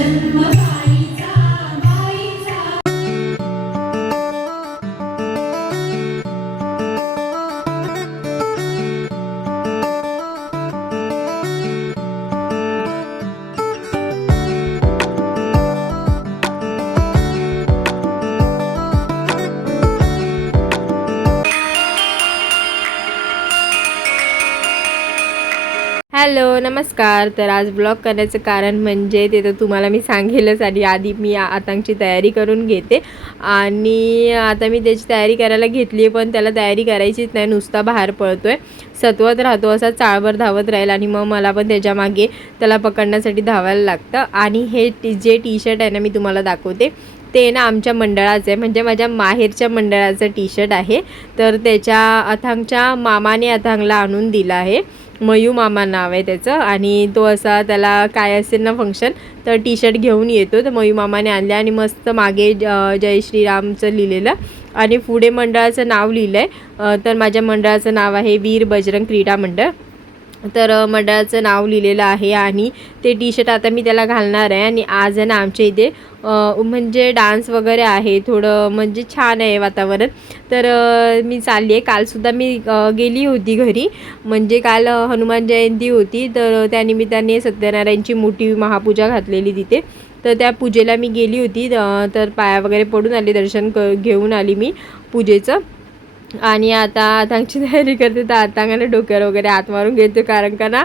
怎么 नमस्कार तर आज ब्लॉग करण्याचं कारण म्हणजे ते तर तुम्हाला मी सांगेलच आणि आधी मी आतांची तयारी करून घेते. आणि आता मी त्याची तयारी करायला घेतली आहे पण त्याला तयारी करायचीच नाही नुसता बाहेर पळतोय. सत्वत राहतो असा चाळवर धावत राहील आणि मग मला पण त्याच्यामागे त्याला पकडण्यासाठी धावायला लागतं. आणि हे टी जे टी शर्ट आहे ना मी तुम्हाला दाखवते. ते ना आमच्या मंडळाचं आहे म्हणजे माझ्या माहेरच्या मंडळाचं टी शर्ट आहे. तर त्याच्या अथांगच्या मामाने अथांगला आणून दिलं आहे. मयू मामा नाव आहे त्याचं. आणि तो असा त्याला काय असेल ना फंक्शन तर टी शर्ट घेऊन येतो. तर मयू मामाने आणले आणि मस्त मागे ज- जय श्रीरामचं लिहिलेलं. आणि पुढे मंडळाचं नाव लिहिलं आहे तर माझ्या मंडळाचं नाव आहे वीर बजरंग क्रीडा मंडळ. तर मंडळाचं नाव लिहिलेलं आहे आणि ते टी शर्ट आता मी त्याला घालणार आहे आणि आज आहे ना आमच्या इथे म्हणजे डान्स वगैरे आहे थोडं म्हणजे छान आहे वातावरण. तर मी चालली आहे. कालसुद्धा मी गेली होती घरी. म्हणजे काल हनुमान जयंती होती. तर त्यानिमित्ताने सत्यनारायणची मोठी महापूजा घातलेली तिथे. तर त्या पूजेला मी गेली होती. तर पाया वगैरे पडून आली दर्शन क घेऊन आली मी पूजेचं. आणि आता आतांची तयारी करते तर आतांगाने डोक्यावर वगैरे आत मारून घेतो कारण का ना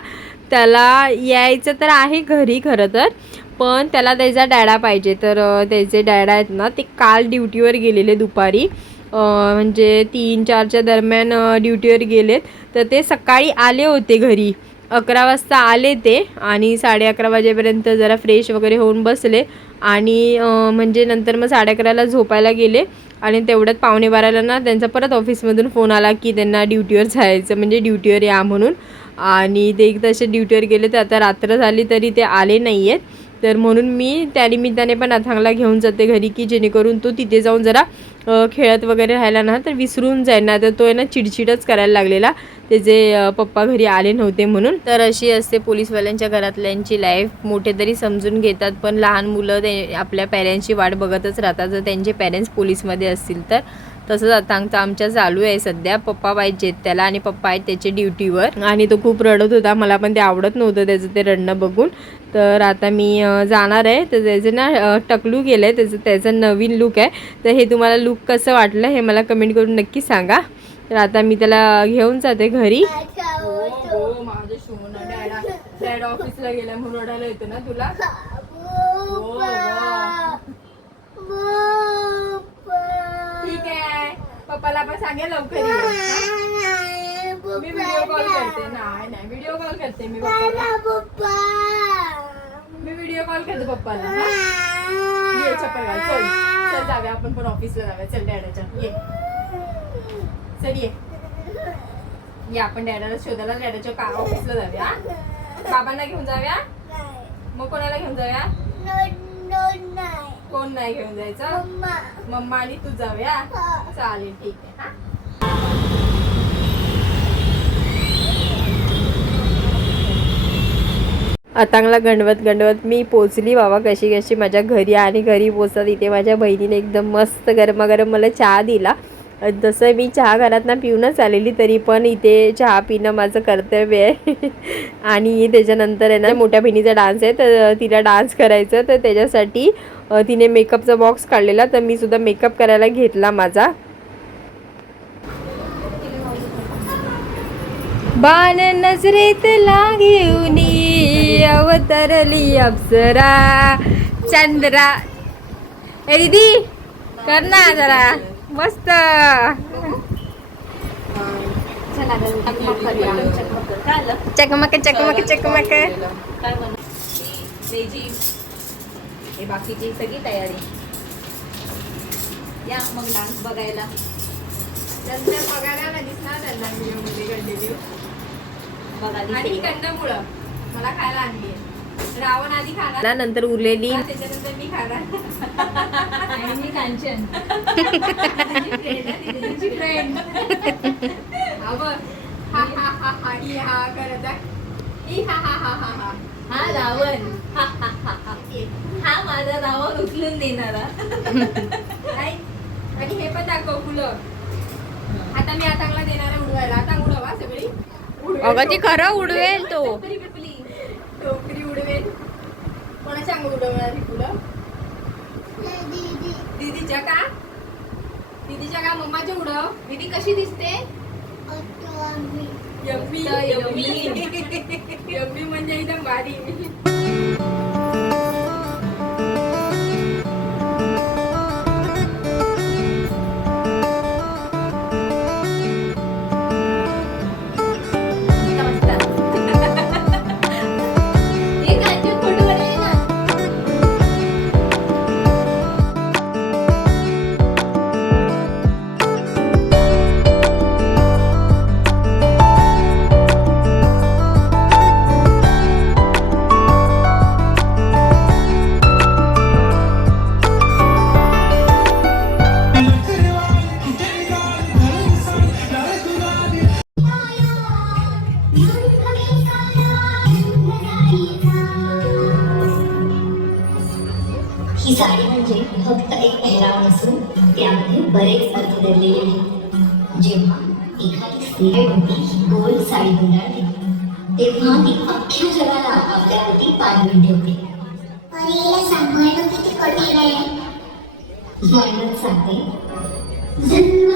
त्याला यायचं तर आहे घरी खरं तर पण त्याला त्याचा डॅडा पाहिजे. तर त्याचे डॅडा आहेत ना ते काल ड्युटीवर गेलेले दुपारी. म्हणजे तीन चारच्या दरम्यान ड्युटीवर गेलेत. तर ते सकाळी आले होते घरी. अकरा वाजता आले ते आणि साडे अकरा वाजेपर्यंत जरा फ्रेश वगैरे होऊन बसले. आणि म्हणजे नंतर मग साडे अकराला झोपायला गेले आणि तेवढ्यात पावणे बाराला ना त्यांचा परत ऑफिसमधून फोन आला की त्यांना ड्युटीवर जायचं म्हणजे ड्युटीवर या म्हणून. आणि ते तसे ड्युटीवर गेले तर आता रात्र झाली तरी ते आले नाही आहेत तर म्हणून मी त्या निमित्ताने पण अथांगला घेऊन जाते घरी की जेणेकरून तो तिथे जाऊन जरा खेळत वगैरे राहिला ना तर विसरून जाईल. ना तर तो आहे ना चिडचिडच करायला लागलेला. त्याचे अ, पप्पा घरी आले नव्हते म्हणून. तर अशी असते पोलीसवाल्यांच्या घरातल्यांची लाईफ मोठे तरी समजून घेतात पण लहान मुलं ते आपल्या पॅरेंट्सची वाट बघतच राहतात. जर त्यांचे पॅरेंट्स पोलीसमध्ये असतील तर. तसंच अथांगचं आमच्या चालू आहे सध्या. पप्पा पाहिजेत त्याला आणि पप्पा आहेत त्याचे ड्युटीवर आणि तो खूप रडत होता. मला पण ते आवडत नव्हतं त्याचं ते रडणं बघून. तर आता मी जाणार आहे. तर त्याचे ना टकलू गेलं. आहे त्याचं त्याचं नवीन लुक आहे. तर हे तुम्हाला लुक कसं वाटलं हे मला कमेंट करून नक्की सांगा. तर आता मी त्याला घेऊन जाते घरी. हो ऑफिसला गेला म्हणून रडायला येतो ना तुला? ठीक आहे. पप्पाला पण सांगेल लवकर मी व्हिडिओ कॉल करते. नाही नाही व्हिडिओ कॉल करते मी पप्पाला. मी व्हिडिओ कॉल करते पप्पाला? ये चप्पल घाल चल. चल जाऊया आपण पण ऑफिसला जाऊया. चल डॅडाच्या ये. चल ये. ये आपण डॅडाला शोधायला डॅडाच्या का ऑफिसला जाऊया? बाबांना घेऊन जाऊया? मग कोणाला घेऊन जाऊया? कोण नाही घेऊन जायचं? मम्मा. आणि तू जाऊया. चालेल ठीक आहे हा? अतांगला गणवत गणवत मी पोचली बाबा कशी कशी माझ्या घरी आणि घरी पोचतात इथे माझ्या बहिणीने एकदम मस्त गरमागरम मला चहा दिला. जसं मी चहा घरात ना पिऊनच आलेली तरी पण इथे चहा पिणं माझं कर्तव्य आहे. आणि त्याच्यानंतर आहे ना मोठ्या बहिणीचा डान्स आहे तर तिला डान्स करायचं. तर त्याच्यासाठी तिने मेकअपचा बॉक्स काढलेला तर मी सुद्धा मेकअप करायला घेतला माझा. बाण नजरेत लागेउनी अवतरली अप्सरा. चंद्रा. ए दीदी कर ना जरा. मस्त. चकमक चकमक चकमक. बाकीची सगळी तयारी या मग डान्स बघायला नंतर बघायला नाही दिसणार त्यांना व्हिडिओमध्ये कंटिन्यू बघा आणि दिसेल. कंदमुळं मला खायला आणली रावण आधी खाणार. नंतर उरलेली त्याच्यानंतर मी खाणार. आणि मी कांचन. फ्रेंड हा हा हा हा ही हा करत आहे. ही हा हा हा हा हा. हा रावण. हा माझ्या नावावर उचलून देणारा. आणि हे पण दाखव फुलं. आता मी आतांगला देणार आहे उडवायला. आता उडवा सगळी. अगं ती खरं उडवेल तो. चांगलं अंग उडवणार ही फुलं दीदीच्या का? दीदीच्या का मम्माच्या उडव दीदी कशी दिसते? यम्मी. यम्मी. यम्मी म्हणजे एकदम भारी. ही साडी म्हणजे फक्त एक पेहराव नसून त्यामध्ये बरेच अर्थ दडलेले आहेत. जेव्हा एखादी स्त्री होती गोल साडी गुंडाळते तेव्हा ती अख्ख्या जगाला आपल्यावरती पाठवून ठेवते. सांभाळणं किती कठीण आहे. म्हणून सांगते जन्म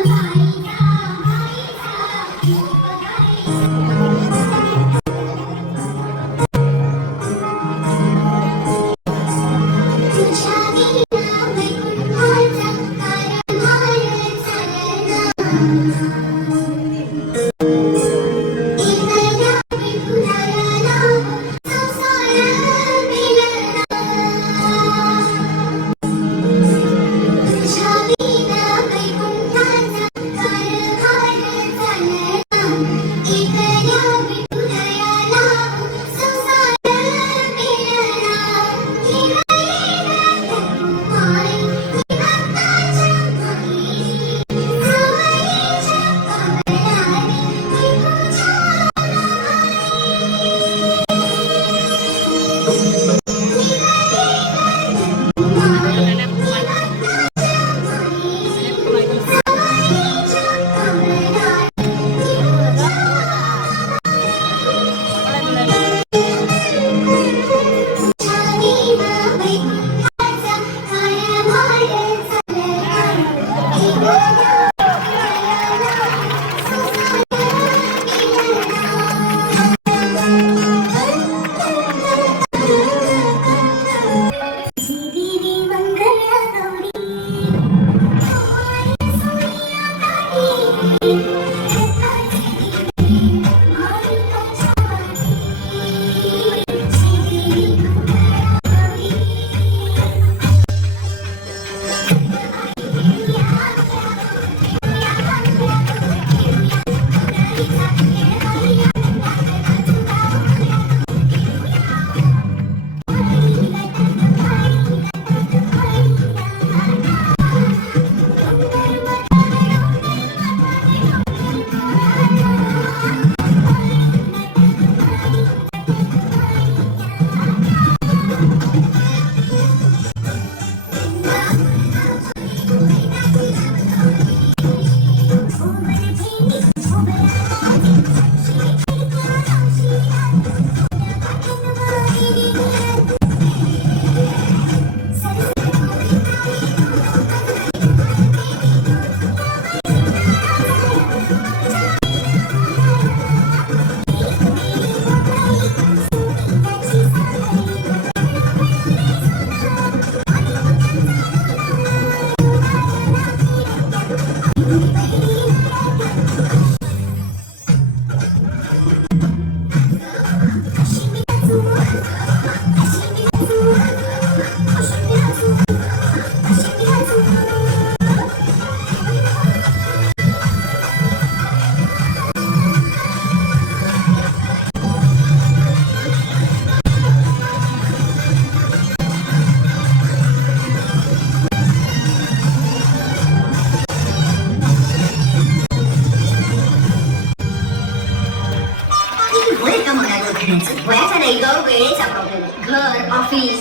घर ऑफिस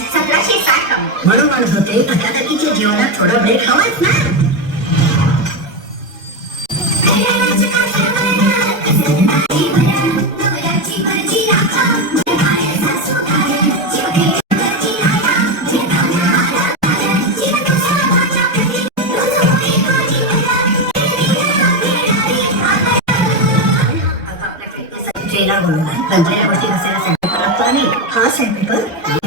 म्हणून म्हणत होते. धकाधकीच्या जीवनात थोडा ब्रेक हवाच ना. ट्रेनर बोलला नंतर या गोष्टी नसायला सँडपेपर लागतो आणि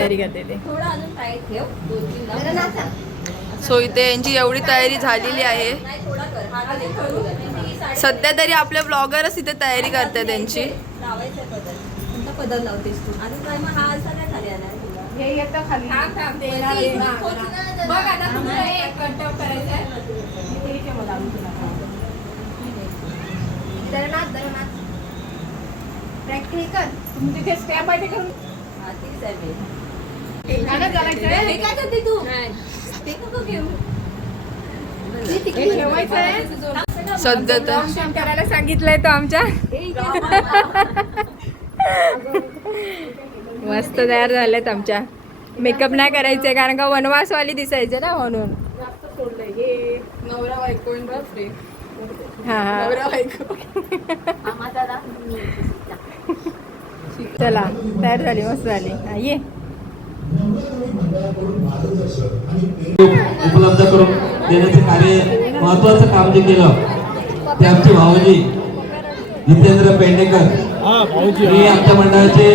तयारी करते ते. थोडं अजून टाईट ठेव दोन तीन लाव. सो इथे यांची एवढी तयारी झालेली आहे. सध्या तरी आपले ब्लॉगरच इथे तयारी करतात त्यांची. लावायचा पदर कोणता पदर लावतेस तू? आणि काय मग हा असा काय खाली आलाय तुला? हे येतं खाली. थांब थांब ते येणार आहे. बघ आता तुमचं एक कटअप करायचं आहे. प्रॅक्टिस कर. तुमची ते स्टेप आहे ते करून हा. हे काय करते तू? ते नको घेऊ. हे सध्या तर. करायला सांगितलंय तो आमच्या. मस्त तयार झालेत आमच्या. मेकअप नाही करायचंय कारण का वनवासवाली दिसायचे ना म्हणून. हा हा चला तयार झाली मस्त झाली. ये. उपलब्ध करून देण्याचे कार्य महत्वाचं काम जे केलं ते आमचे भाऊजी जितेंद्र पेडणेकर हे आमच्या मंडळाचे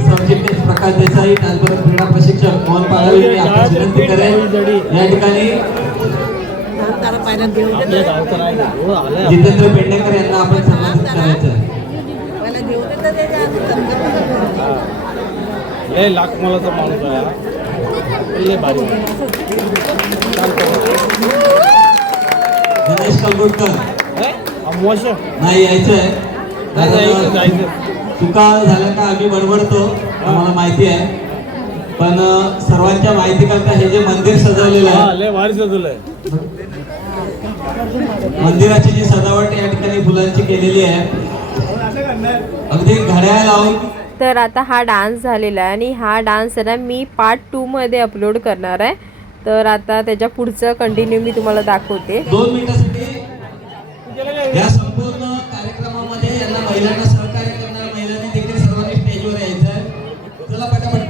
सरचिटणीस प्रकाश देसाई त्याचबरोबर क्रीडा प्रशिक्षक मोहन पालावी मी आपल्यास विनंती करेन या ठिकाणी जितेंद्र पेडणेकर यांना आपण सन्मानित करायचं आहे. लय लाख मोलाचा माणूस आहे हा. लय भारी. गणेश कलगुटकर? नाही यायचंय. नाही, जायचं. चुका झाल्या का आम्ही बडबडतो आम्हाला माहिती आहे. पण सर्वांच्या माहिती करता हे जे मंदिर सजवलेलं आहे मंदिराची जी सजावट या ठिकाणी फुलांची केलेली आहे अगदी घड्याळ लावून तर आता हा डान्स झालेला आहे आणि हा डान्स आहे ना मी पार्ट टूमध्ये अपलोड करणार आहे. तर आता त्याच्या पुढचं कंटिन्यू मी तुम्हाला दाखवते. दोन मिनिटासाठी या संपूर्ण कार्यक्रमामध्ये यांना महिलांना सहकार्य करणाऱ्या महिलांनी देखील सर्वांनी स्टेजवर यायचं आहे. चला पटापट.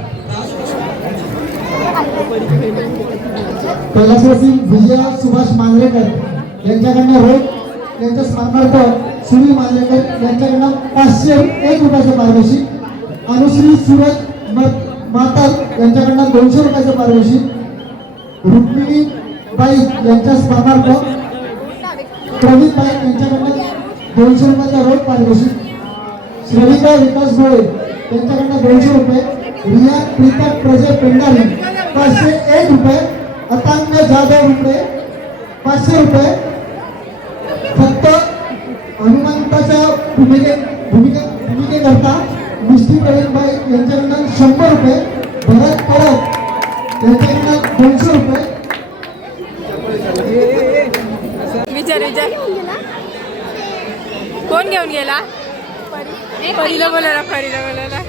कैलासवासी विजया सुभाष मांजरेकर यांच्याकडनं रोज यांच्या स्मरणार्थ सुनील मांजरेकर यांच्याकडनं पाचशे एक रुपयाचं पारितोषिक अनुश्री सूरज माता माताल यांच्याकडनं दोनशे रुपयाचं पारितोषिक. रुक्मिणी बाई यांच्या स्मरणार्थ प्रवीण बाई यांच्याकडनं दोनशे रुपयाचा रोज पारितोषिक. श्रमिका विकास गोळे यांच्याकडनं दोनशे रुपये. रिया प्रीतम प्रजय पेंडारी पाचशे एक रुपये. अतांग जाधव रुपये पाचशे रुपये. फक्त हनुमंताच्या भूमिके भूमिके भूमिकेकरता मिस्टी प्रवीणभाई यांच्याकडनं शंभर रुपये भरत परब यांच्याकडनं दोनशे रुपये. विचार विचार कोण घेऊन गेला? परीला बोलायला परीला बोलायला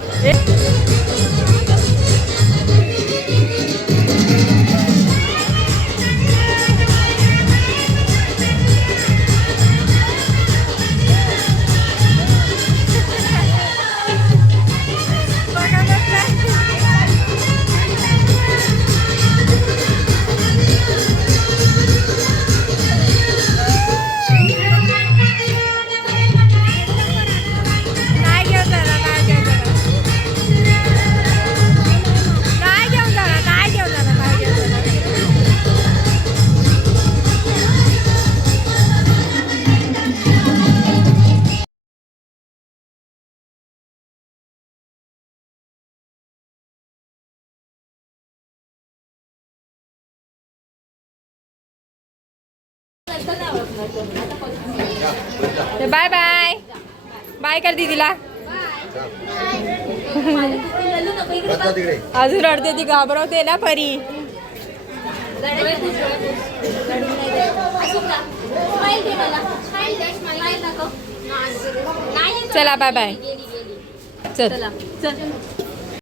बाय बाय. बाय कर दीदीला. अजून रडते ती घाबरवते ना परी. चला बाय बाय चल चला. चल.